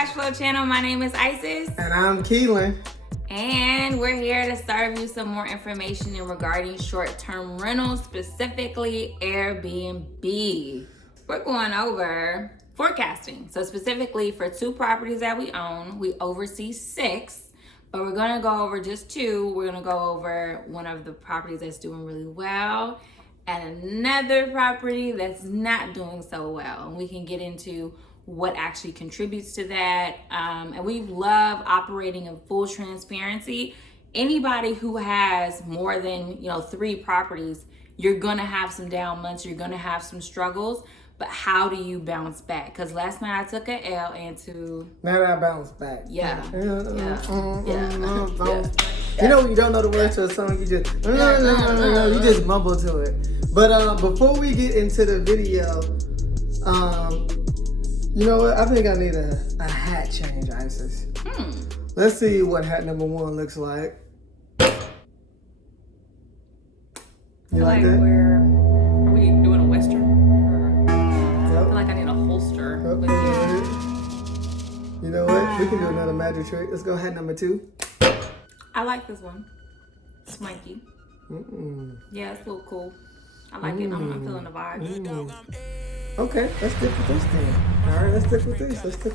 Cashflow channel. My name is Isis. And I'm Kehlin. And we're here to serve you some more information regarding short-term rentals, specifically Airbnb. We're going over forecasting. So specifically for 2 properties that we own, we oversee 6, but we're gonna go over just 2. We're gonna go over one of the properties that's doing really well and another property that's not doing so well. And we can get into what actually contributes to that. And we love operating in full transparency. Anybody who has more than 3 properties, you're gonna have some down months, you're gonna have some struggles, but how do you bounce back? Because last night I took an L into... Now that I bounce back. Yeah. You know when you don't know the words to a song, you just you just mumble to it. But before we get into the video, you know what? I think I need a hat change, Isis. Let's see what hat number 1 looks like. You like that? Are we doing a Western? I feel like I need a holster. You know what? We can do another magic trick. Let's go hat number 2. I like this one. Swanky. Yeah, it's a little cool. I like it. I'm feeling the vibe. Okay, let's stick with this then. All right, let's stick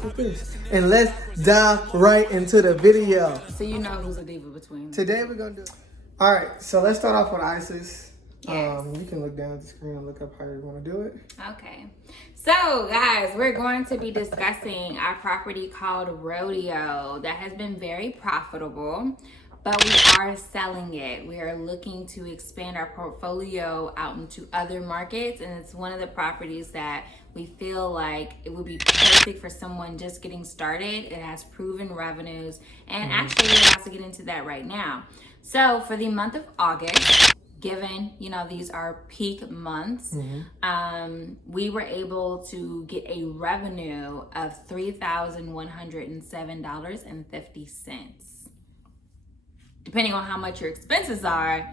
with this. And let's dive right into the video. So you know who's a diva between. Today we're going to do... All right, so let's start off with Isis. Yes. You can look down at the screen and look up how you want to do it. Okay. So, guys, we're going to be discussing our property called Rodeo that has been very profitable, but we are selling it. We are looking to expand our portfolio out into other markets, and it's one of the properties that we feel like it would be perfect for someone just getting started. It has proven revenues, and actually we're about to get into that right now. So for the month of August, given these are peak months, we were able to get a revenue of $3,107.50. Depending on how much your expenses are,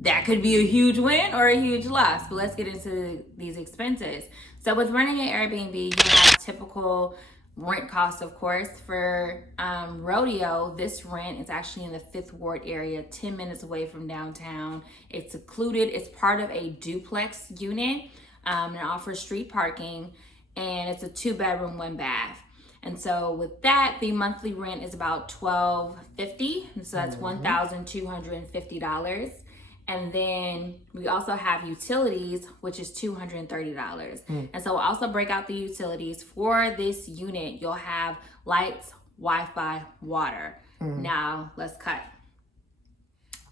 that could be a huge win or a huge loss. But let's get into these expenses. So with running an Airbnb, you have typical rent costs, of course. For Rodeo, this rent is actually in the 5th Ward area, 10 minutes away from downtown. It's secluded. It's part of a duplex unit and it offers street parking, and it's a 2-bedroom, 1-bath. And so with that, the monthly rent is about $1,250. So that's $1,250. And then we also have utilities, which is $230. And so we'll also break out the utilities. For this unit, you'll have lights, Wi-Fi, water. Now, let's cut.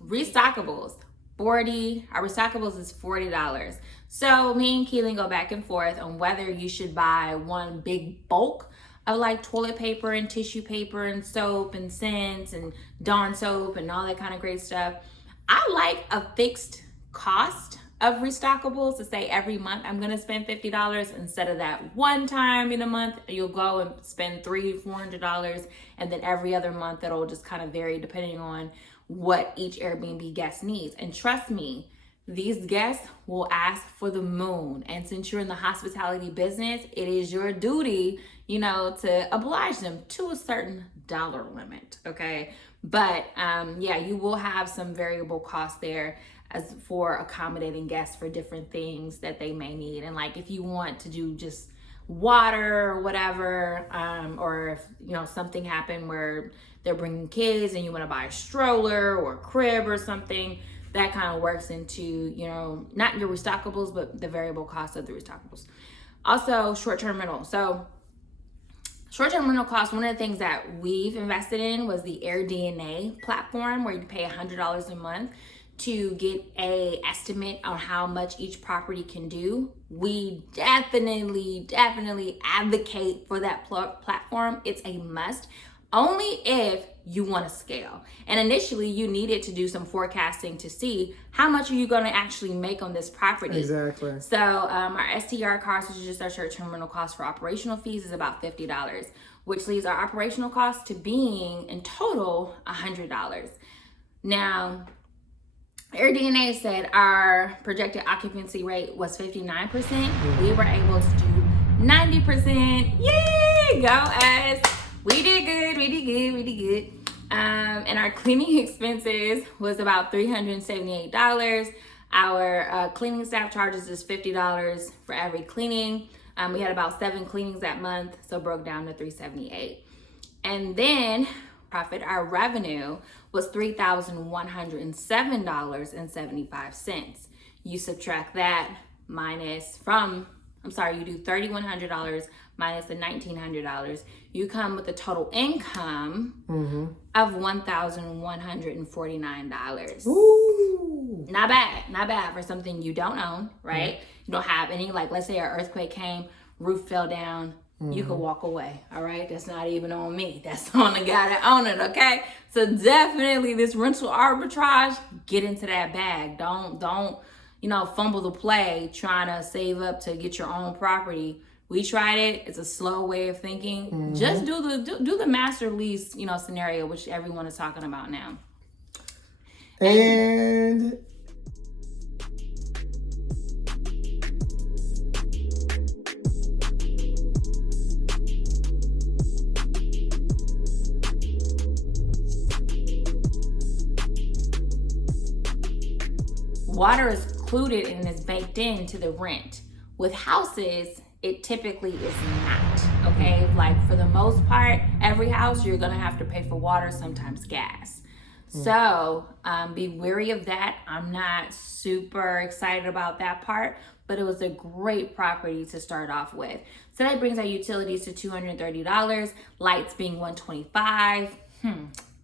Restockables. Our restockables is $40. So me and Kehlin go back and forth on whether you should buy one big bulk of like toilet paper and tissue paper and soap and scents and Dawn soap and all that kind of great stuff. I like a fixed cost of restockables to say every month I'm gonna spend $50 instead of that one time in a month you'll go and spend $300-$400, and then every other month it'll just kind of vary depending on what each Airbnb guest needs. And trust me, these guests will ask for the moon. And since you're in the hospitality business, it is your duty, to oblige them to a certain dollar limit, okay? But you will have some variable costs there as for accommodating guests for different things that they may need. And like if you want to do just water or whatever, or if something happened where they're bringing kids and you want to buy a stroller or a crib or something, that kind of works into not your restockables, but the variable cost of the restockables. Also, short-term rental. So short-term rental costs, one of the things that we've invested in was the AirDNA platform, where you pay $100 a month to get a estimate on how much each property can do. We definitely advocate for that platform. It's a must, only if you want to scale. And initially you needed to do some forecasting to see how much are you going to actually make on this property. Exactly. So our STR cost, which is just our short-term rental cost for operational fees, is about $50, which leaves our operational cost to being in total $100. Now, AirDNA said our projected occupancy rate was 59%. We were able to do 90%. Yay! Go us! We did good. And our cleaning expenses was about $378. Our cleaning staff charges is $50 for every cleaning. We had about 7 cleanings that month, so broke down to $378. And then our revenue was $3,107.75. You subtract that you do $3,100 minus the $1,900. You come with a total income of $1,149. Ooh. Not bad for something you don't own, right? You don't have any, like, let's say an earthquake came, roof fell down, you could walk away, all right? That's not even on me. That's on the guy that owned it, okay? So definitely this rental arbitrage, get into that bag. Don't fumble the play trying to save up to get your own property. We tried it. It's a slow way of thinking. Just do the master lease, scenario, which everyone is talking about now. And water is included and is baked into the rent. With houses, it typically is not, okay? Like, for the most part, every house, you're gonna have to pay for water, sometimes gas. So be wary of that. I'm not super excited about that part, but it was a great property to start off with. So that brings our utilities to $230, lights being $125.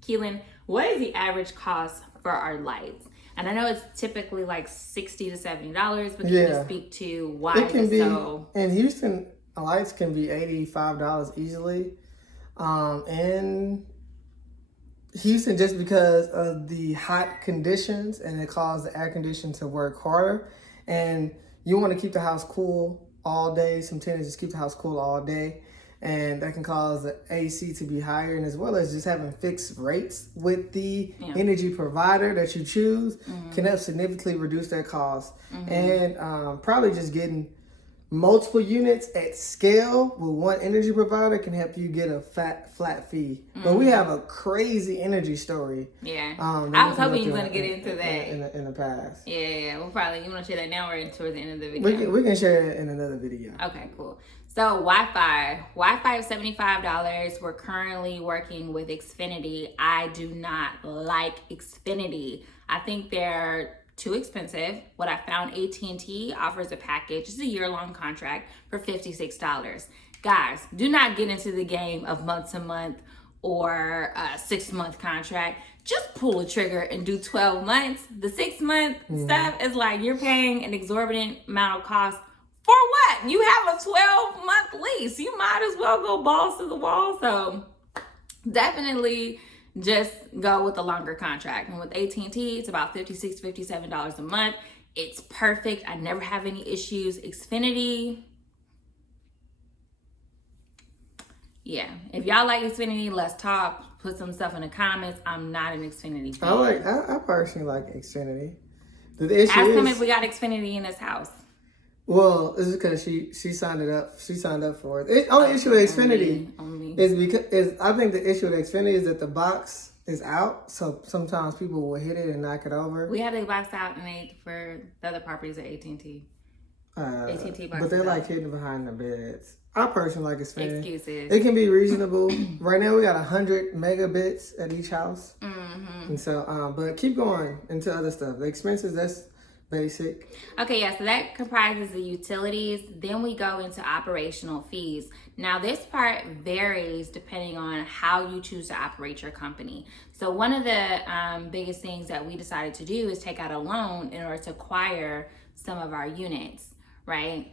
Kehlin, what is the average cost for our lights? And I know it's typically like $60 to $70, but can you speak to why it can be so? In Houston, lights can be $85 easily. In Houston, just because of the hot conditions, and it causes the air conditioning to work harder, and you want to keep the house cool all day. Some tenants just keep the house cool all day, and that can cause the AC to be higher, and as well as just having fixed rates with the energy provider that you choose can help significantly reduce that cost. And probably just getting multiple units at scale with one energy provider can help you get a flat fee. But we have a crazy energy story. Yeah, I was hoping you were going to get into that in the past. Yeah, we'll probably, you want to share that now or towards the end of the video? We can share it in another video. Okay, cool. So Wi-Fi is $75. We're currently working with Xfinity. I do not like Xfinity. I think they're too expensive. What I found, AT&T offers a package. It's a year-long contract for $56. Guys, do not get into the game of month-to-month or a 6-month contract. Just pull a trigger and do 12 months. The 6-month stuff is like you're paying an exorbitant amount of cost for what? You have a 12-month lease. You might as well go balls to the wall. So definitely just go with a longer contract. And with AT&T, it's about $56, $57 a month. It's perfect. I never have any issues. Xfinity, yeah. If y'all like Xfinity, let's talk. Put some stuff in the comments. I'm not an Xfinity fan. I personally like Xfinity. The issue Ask them if we got Xfinity in this house. Well, this is because she signed it up. She signed up for it. The only issue with Xfinity is I think the issue with Xfinity is that the box is out, so sometimes people will hit it and knock it over. We had the box out for the other properties at AT&T. AT&T box, but they're like hidden behind the beds. I personally like Xfinity. Excuses. It can be reasonable. Right now we got 100 megabits at each house, and so but keep going into other stuff. The expenses, that's basic. Okay, yeah, so that comprises the utilities. Then we go into operational fees. Now this part varies depending on how you choose to operate your company. So one of the biggest things that we decided to do is take out a loan in order to acquire some of our units, right?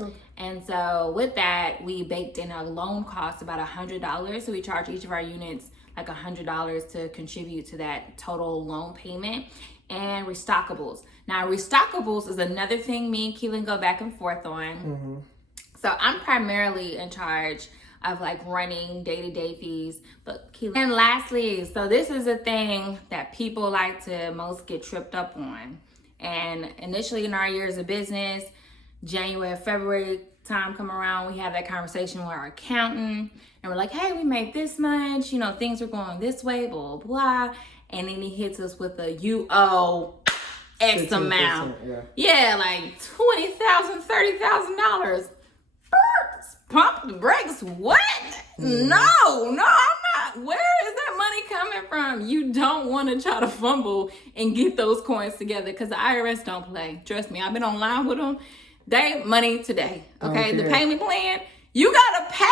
Okay. And so with that, we baked in a loan cost about $100. So we charge each of our units like $100 to contribute to that total loan payment. And restockables. Now, restockables is another thing me and Kehlin go back and forth on. So I'm primarily in charge of like running day-to-day fees, but Kehlin. And lastly, so this is a thing that people like to most get tripped up on. And initially in our years of business, January, February time come around, we have that conversation with our accountant, and we're like, hey, we made this much, you know, things are going this way, blah, blah, blah. And then he hits us with a, you owe X amount. Yeah, like $20,000, $30,000. Pump the brakes. What? No, I'm not. Where is that money coming from? You don't want to try to fumble and get those coins together, because the IRS don't play. Trust me, I've been online with them. They money today. Okay, the payment plan, you gotta pay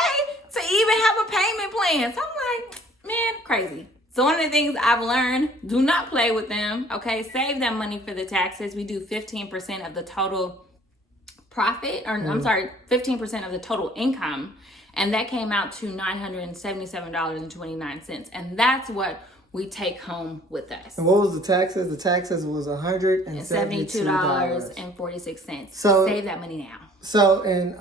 to even have a payment plan. So I'm like, man, crazy. So one of the things I've learned, do not play with them. Okay, save that money for the taxes. We do 15% of the total profit, or I'm sorry, 15% of the total income, and that came out to $977.29, and that's what we take home with us. And what was the taxes? The taxes was $72.46. So save that money now. So, and